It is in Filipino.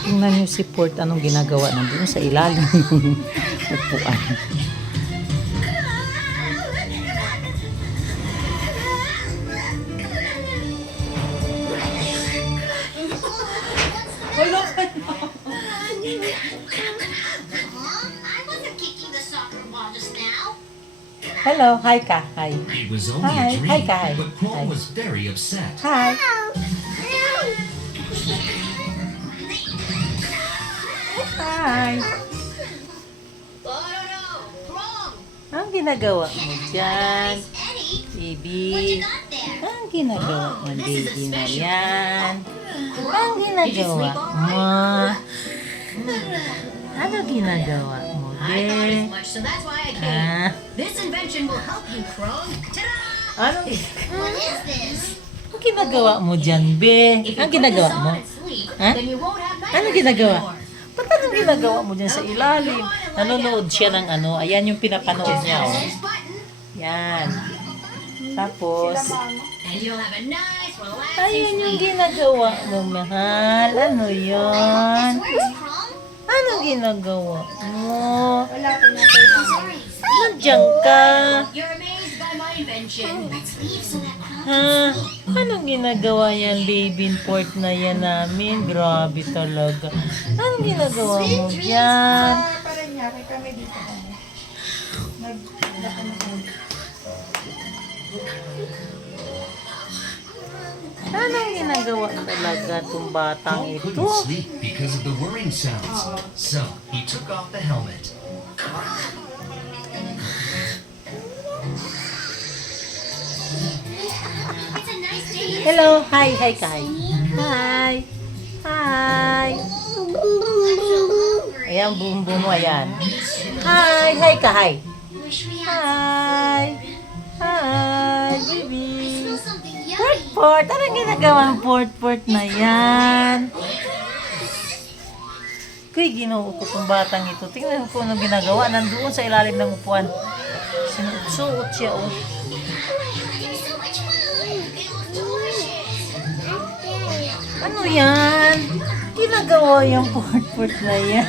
Tingnan niyo si Port, anong ginagawa nandun sa ilalim ng upuan. Hello, hi ka, hi. It was only Hi, a dream, hi, Kai. but Chrome Hi. was very upset. Hi. Hi. Anong ginagawa mo dyan, baby? Anong ginagawa mo, baby na yan? Anong ginagawa mo? Ano ginagawa mo, I thought be? as much, so that's why I came. Ah, This invention will help you, Chrome. Ta-da! anong, What is this? anong ginagawa mo dyan, be? If you Anong put ginagawa this mo? on and sleep, Huh? then you won't have Anong nightmares ginagawa? anymore. Ba't anong ginagawa mo dyan sa ilalim? Nanonood siya ng ano, ayan yung pinapanood niya, oh. This button, Yan. Tapos, and you'll have a nice, relaxing ayan yung sleep. ginagawa mo, mahal. Ano yun? Where's Chrome? Anong ginagawa mo? Sorry. Nandiyan ka. You're amazed by my invention. Let's leave so that Chrome Ha? Anong ginagawa yan, baby port na yan namin? Grabe talaga. Anong ginagawa mo dyan? Parang nyari kami dito kami. Anong ginagawa talaga itong batang Chrome ito? couldn't sleep because of the whirring sounds, so he took off the helmet. It's a nice day. Hello, hi, hi, Kai. Hi. Hi. Ayan, boom, boom mo, ayan. Hi, hi ka, hi. Wish we Hi. had Hi, baby. something Port, yummy. port. Anong ginagawa ng port na yan? Kuy, ginoo ko tong batang ito. Tingnan ko anong ginagawa. Nandoon sa ilalim ng upuan. Sinuot siya, oh. So much food. It looks delicious. Ano yan? Ginagawa yung port na yan.